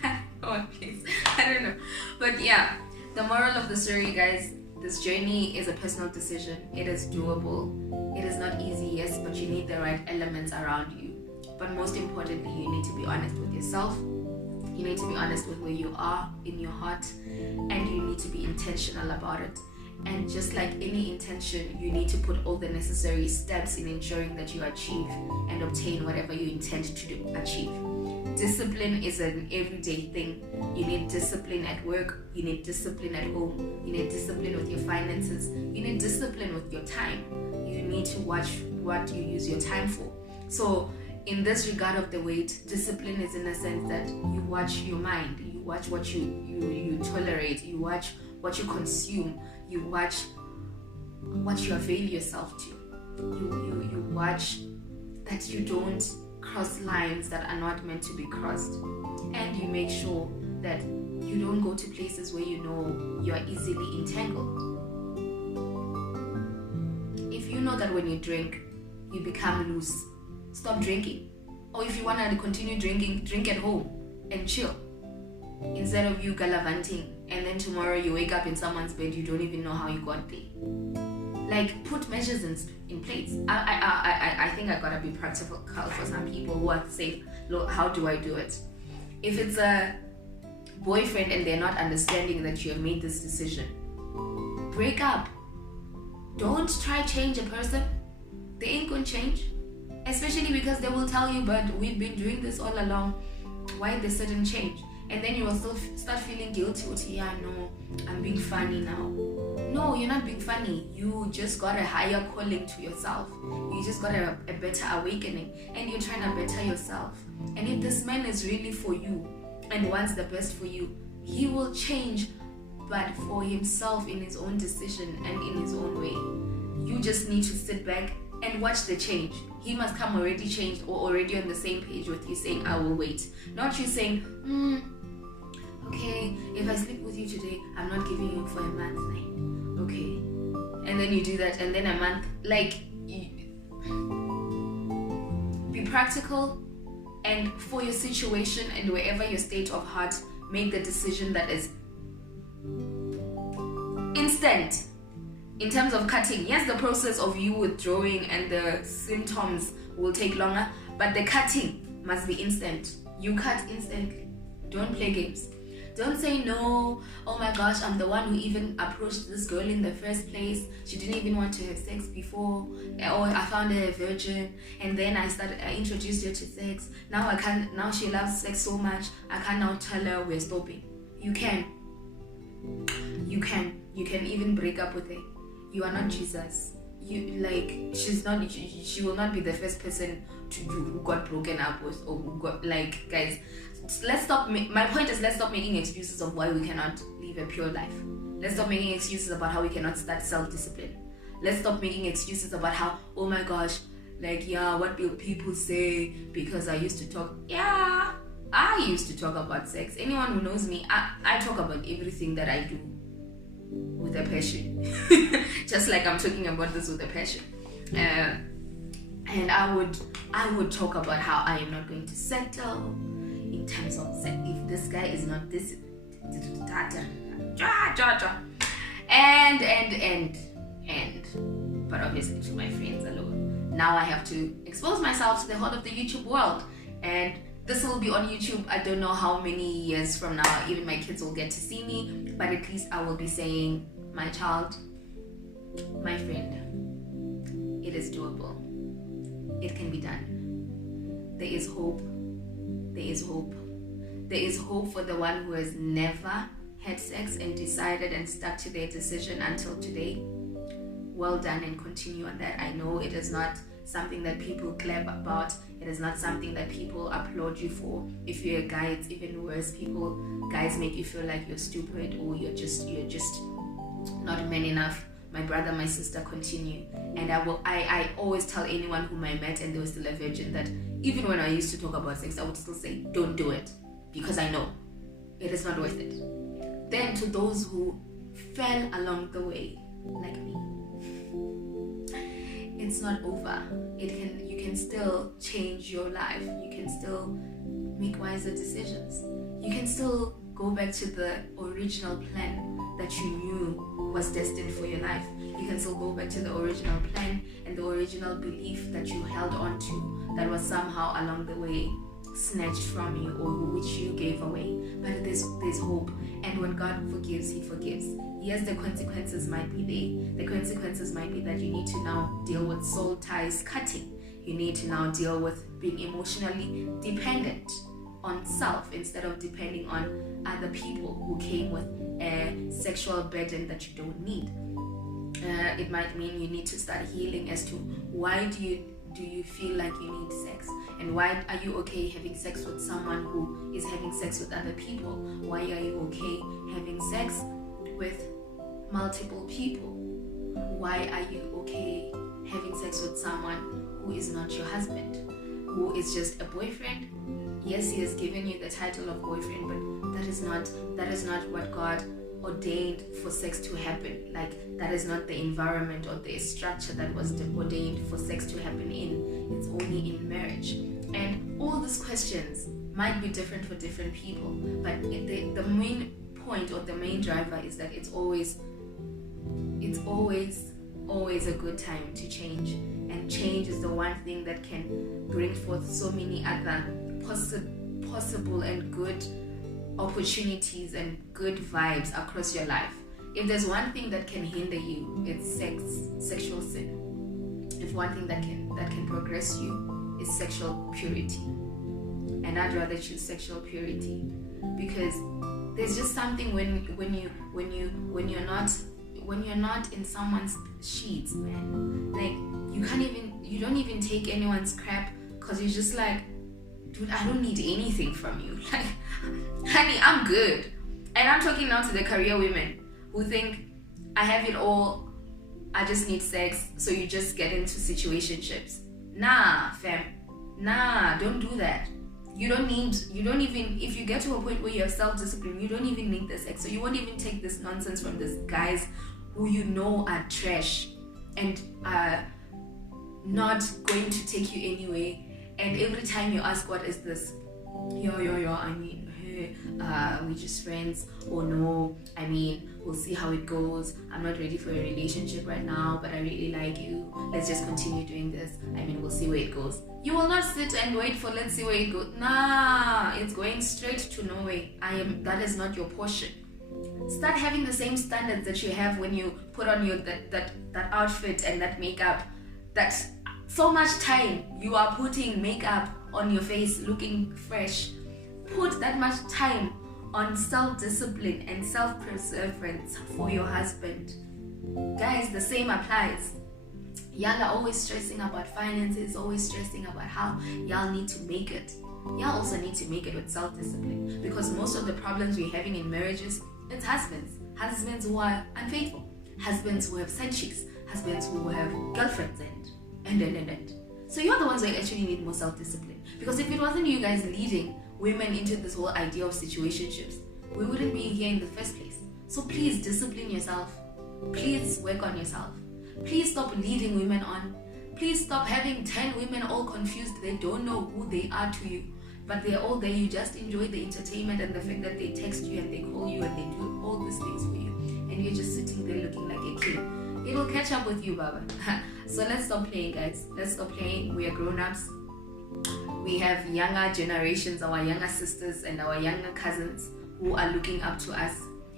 I don't know. But yeah, the moral of the story, guys, this journey is a personal decision. It is doable. It is not easy, yes, but you need the right elements around you. But most importantly, you need to be honest with yourself. You need to be honest with where you are in your heart, and you need to be intentional about it. And just like any intention, you need to put all the necessary steps in ensuring that you achieve and obtain whatever you intend to achieve. Discipline is an everyday thing. You need discipline at work, you need discipline at home, you need discipline with your finances, you need discipline with your time. You need to watch what you use your time for. So in this regard of the weight, discipline is in a sense that you watch your mind, you watch what you tolerate, you watch what you consume, you watch what you avail yourself to. You watch that you don't cross lines that are not meant to be crossed, and you make sure that you don't go to places where you know you are easily entangled. If you know that when you drink, you become loose, stop drinking. Or if you want to continue drinking, drink at home and chill, instead of you gallivanting and then tomorrow you wake up in someone's bed, you don't even know how you got there. Like, put measures in place. I think I gotta be practical for some people who are saying, look, how do I do it? If it's a boyfriend and they're not understanding that you have made this decision, break up. Don't try change a person. They ain't gonna change. Especially because they will tell you, but we've been doing this all along. Why the sudden change? And then you will still start feeling guilty. Yeah, no, I'm being funny now. No, you're not being funny. You just got a higher calling to yourself. You just got a better awakening, and you're trying to better yourself. And if this man is really for you and wants the best for you, he will change, but for himself, in his own decision and in his own way. You just need to sit back and watch the change. He must come already changed or already on the same page with you, saying, I will wait. Not you saying, okay, if I sleep with you today, I'm not giving you for a month. Okay. And then you do that, and then a month. Like, be practical, and for your situation and wherever your state of heart, make the decision that is instant. In terms of cutting, yes, the process of you withdrawing and the symptoms will take longer, but the cutting must be instant. You cut instantly. Don't play games. Don't say no. Oh my gosh, I'm the one who even approached this girl in the first place. She didn't even want to have sex before. Or I found her a virgin, and then I introduced her to sex. Now she loves sex so much, I can't now tell her we're stopping. You can even break up with her. You are not Jesus. She will not be the first person who got broken up with, or who got, guys, let's stop. My point is, let's stop making excuses of why we cannot live a pure life. Let's stop making excuses about how we cannot start self-discipline. Let's stop making excuses about how, oh my gosh, what will people say because I used to talk. Yeah, I used to talk about sex. Anyone who knows me, I talk about everything that I do with a passion. Just like I'm talking about this with a passion. And I would talk about how I am not going to settle in terms of sex. If this guy is not this, but obviously to my friends alone. Now I have to expose myself to the whole of the YouTube world, and this will be on YouTube. I don't know how many years from now even my kids will get to see me, but at least I will be saying, my child, my friend, it is doable. It can be done. There is hope. There is hope. There is hope for the one who has never had sex and decided and stuck to their decision until today. Well done, and continue on that. I know it is not something that people clap about. It is not something that people applaud you for. If you're a guy, it's even worse. Guys make you feel like you're stupid, or you're just not man enough. My brother, my sister, continue. And I always tell anyone whom I met and they were still a virgin that even when I used to talk about sex, I would still say, don't do it, because I know it is not worth it. Then to those who fell along the way, like me, it's not over. You can still change your life. You can still make wiser decisions. You can still go back to the original plan that you knew was destined for your life. You can still go back to the original plan and the original belief that you held on to, that was somehow along the way snatched from you, or which you gave away. But there's hope, and when God forgives, He forgives. Yes, the consequences might be there. The consequences might be that you need to now deal with soul ties cutting. You need to now deal with being emotionally dependent on self instead of depending on other people who came with a sexual burden that you don't need. It might mean you need to start healing as to why do you feel like you need sex, and why are you okay having sex with someone who is having sex with other people? Why are you okay having sex with multiple people? Why are you okay having sex with someone who is not your husband, who is just a boyfriend? Yes, he has given you the title of boyfriend, but that is not what God ordained for sex to happen. Like, that is not the environment or the structure that was ordained for sex to happen in. It's only in marriage. And all these questions might be different for different people, but the main point or the main driver is that it's always a good time to change. And change is the one thing that can bring forth so many other possible and good opportunities and good vibes across your life. If there's one thing that can hinder you, it's sexual sin. If one thing that can progress you is sexual purity, and I'd rather choose sexual purity, because there's just something when you're not in someone's sheets, man. Like, you don't even take anyone's crap, because you're just like, dude, I don't need anything from you. Like, honey, I'm good. And I'm talking now to the career women who think, I have it all, I just need sex, so you just get into situationships. Nah, fam. Nah, don't do that. You don't even, if you get to a point where you have self-discipline, you don't even need the sex. So you won't even take this nonsense from these guys who you know are trash and are not going to take you anyway. And every time you ask, what is this? Yo, I mean, hey, we're just friends, or no, I mean, we'll see how it goes. I'm not ready for a relationship right now, but I really like you. Let's just continue doing this. I mean, we'll see where it goes. You will not sit and wait for let's see where it goes. Nah, it's going straight to nowhere. That is not your portion. Start having the same standards that you have when you put on your that outfit and that makeup. That's so much time you are putting makeup on your face looking fresh. Put that much time on self-discipline and self-perseverance for your husband. Guys, the same applies. Y'all are always stressing about finances, always stressing about how y'all need to make it. Y'all also need to make it with self-discipline, because most of the problems we're having in marriages, it's husbands who are unfaithful, husbands who have side chicks, husbands who have girlfriends, and. So you're the ones who actually need more self-discipline, because if it wasn't you guys leading women into this whole idea of situationships, we wouldn't be here in the first place. So please discipline yourself. Please work on yourself. Please stop leading women on. Please stop having 10 women all confused. They don't know who they are to you, but they're all there. You just enjoy the entertainment and the fact that they text you and they call you and they do all these things for you, and you're just sitting there looking like a kid. It will catch up with you, Baba. So let's stop playing, guys. Let's stop playing. We are grown-ups. We have younger generations, our younger sisters and our younger cousins who are looking up to us,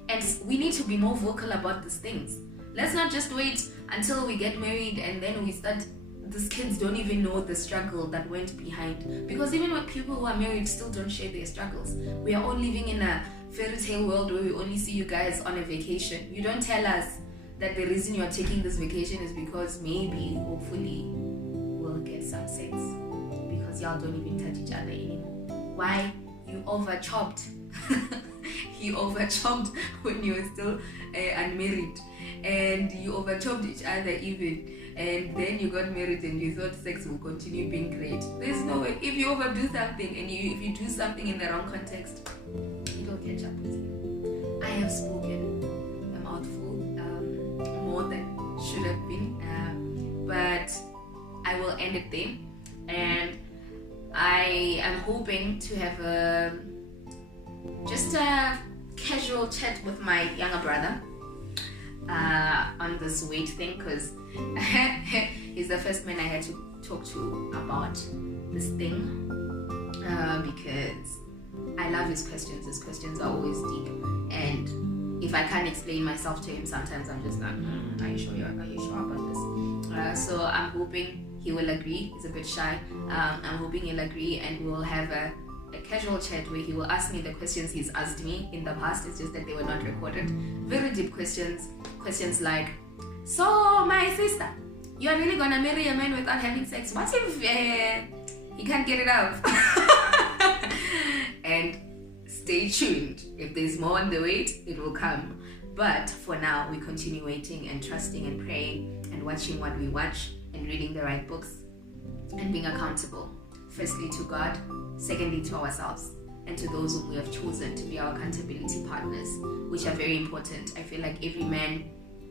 and we need to be more vocal about these things. Let's not just wait until we get married and then we start. These kids don't even know the struggle that went behind, because even when people who are married still don't share their struggles. We are all living in a fairy tale world where we only see you guys on a vacation. You don't tell us that the reason you're taking this vacation is because maybe, hopefully, we'll get some sex, because y'all don't even touch each other anymore. Why? You over chopped. You over chopped when you were still unmarried, and you over chopped each other even, and then you got married and you thought sex will continue being great. There's no way. If you overdo something and if you do something in the wrong context, it'll catch up with you. I have spoken a mouthful, more than should have been, but I will end it there, and I am hoping to have just a casual chat with my younger brother on this weight thing, because he's the first man I had to talk to about this thing, because I love his questions. His questions are always deep, and if I can't explain myself to him, sometimes I'm just like, are you sure about this? So I'm hoping he will agree. He's a bit shy. I'm hoping he'll agree, and we'll have a casual chat where he will ask me the questions he's asked me in the past. It's just that they were not recorded. Very deep questions like, so my sister, you're really gonna marry a man without having sex? What if he can't get it out? And stay tuned. If there's more on the way, it will come. But for now, we continue waiting and trusting and praying and watching what we watch and reading the right books and being accountable. Firstly to God, secondly to ourselves, and to those whom we have chosen to be our accountability partners, which are very important. I feel like every man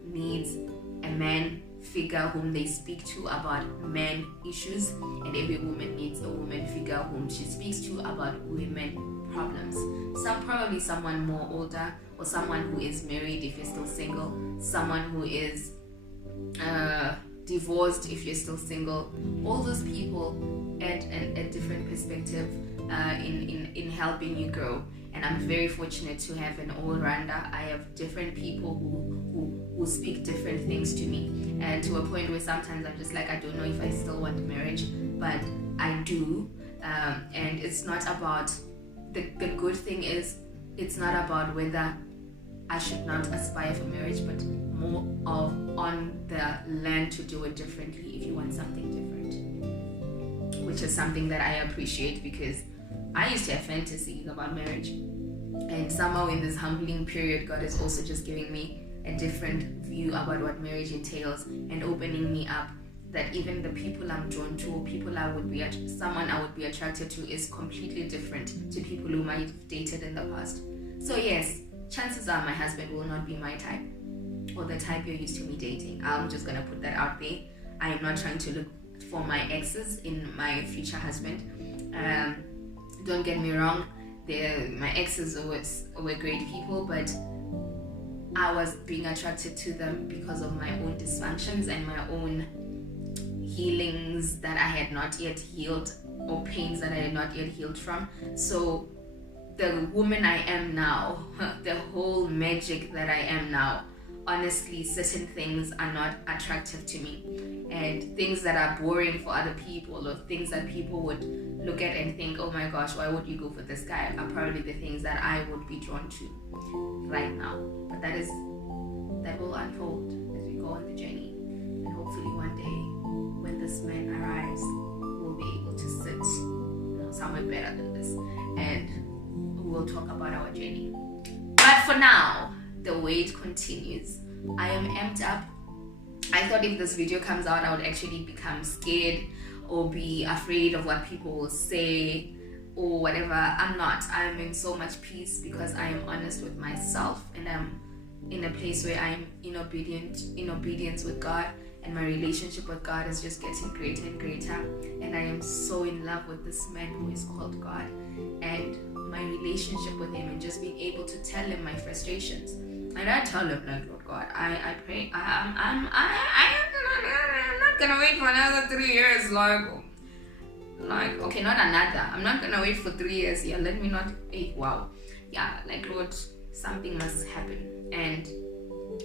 needs a man figure whom they speak to about man issues, and every woman needs a woman figure whom she speaks to about women problems. Probably someone more older, or someone who is married if you're still single, someone who is divorced if you're still single. All those people add a different perspective in helping you grow, and I'm very fortunate to have an all-rounder. I have different people who speak different things to me, and to a point where sometimes I'm just like, I don't know if I still want marriage, but I do. And it's not about the good thing is, it's not about whether I should not aspire for marriage, but more of on the learn to do it differently if you want something different, which is something that I appreciate, because I used to have fantasies about marriage, and somehow in this humbling period, God is also just giving me a different view about what marriage entails, and opening me up that even the people I'm drawn to, or people someone I would be attracted to, is completely different to people who might have dated in the past. So yes, chances are my husband will not be my type, or the type you're used to me dating. I'm just gonna put that out there. I am not trying to look for my exes in my future husband. Don't get me wrong, my exes were great people, but I was being attracted to them because of my own dysfunctions and my own healings that I had not yet healed, or pains that I had not yet healed from. So the woman I am now, the whole magic that I am now, honestly, certain things are not attractive to me, and things that are boring for other people, or things that people would look at and think, oh my gosh, why would you go for this guy, are probably the things that I would be drawn to right now. But that will unfold as we go on the journey, and hopefully one day when this man arrives, we'll be able to sit somewhere better than this, and we'll talk about our journey. But for now, the wait continues. I am amped up. I thought if this video comes out, I would actually become scared or be afraid of what people will say or whatever. I'm not. I'm in so much peace because I am honest with myself, and I'm in a place where I'm in obedience with God, and my relationship with God is just getting greater and greater, and I am so in love with this man who is called God, and my relationship with him, and just being able to tell him my frustrations. And I tell him, like, Lord God, I pray, I'm not gonna wait for another 3 years, like, okay, not another, I'm not gonna wait for 3 years. Yeah, let me not, wow, yeah, like, Lord, something must happen.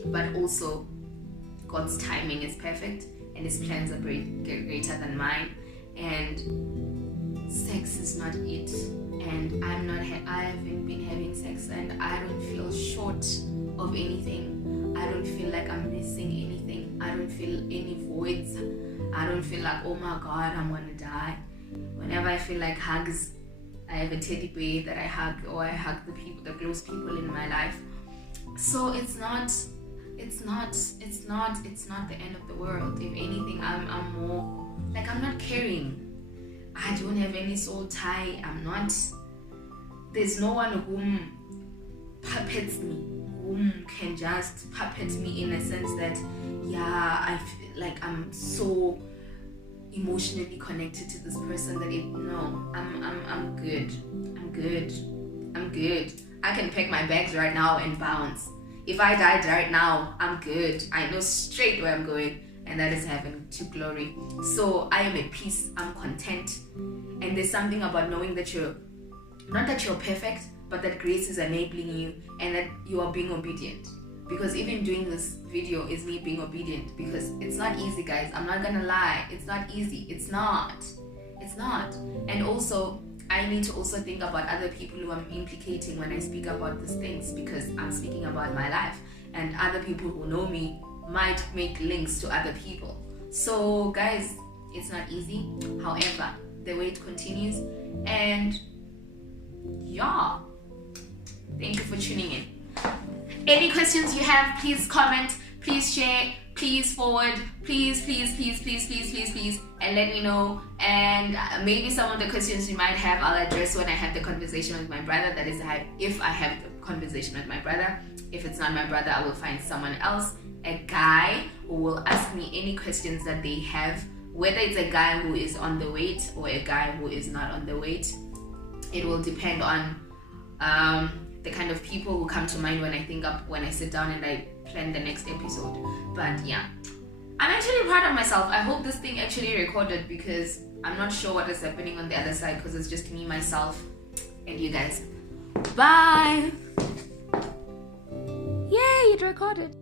But also, God's timing is perfect, and his plans are greater than mine, and sex is not it, and I haven't been having sex, and I don't feel short of anything. I don't feel like I'm missing anything. I don't feel any voids. I don't feel like, oh my God, I'm gonna die. Whenever I feel like hugs, I have a teddy bear that I hug, or I hug the close people in my life. So it's not the end of the world. If anything, I'm more like, I'm not caring. I don't have any soul tie. There's no one whom puppets me, whom can just puppet me in a sense that, yeah, I feel like I'm so emotionally connected to this person that I'm good. I can pack my bags right now and bounce. If I died right now, I'm good. I know straight where I'm going, and that is heaven to glory. So I am at peace, I'm content, and there's something about knowing that not that you're perfect, but that grace is enabling you, and that you are being obedient. Because even doing this video is me being obedient, because it's not easy, guys. I'm not gonna lie, it's not easy. It's not. And also, I need to also think about other people who I'm implicating when I speak about these things, because I'm speaking about my life, and other people who know me might make links to other people. So guys, it's not easy. However, the wait continues, and yeah, thank you for tuning in. Any questions you have, please comment, please share, please forward, please, and let me know. And maybe some of the questions you might have, I'll address when I have the conversation with my brother. That is, if I have the conversation with my brother. If it's not my brother, I will find someone else, a guy who will ask me any questions that they have, whether it's a guy who is on the wait or a guy who is not on the wait. It will depend on the kind of people who come to mind when I sit down and I plan the next episode. But yeah, I'm actually proud of myself. I hope this thing actually recorded, because I'm not sure what is happening on the other side, because it's just me, myself, and you guys. Bye. Yay, it recorded.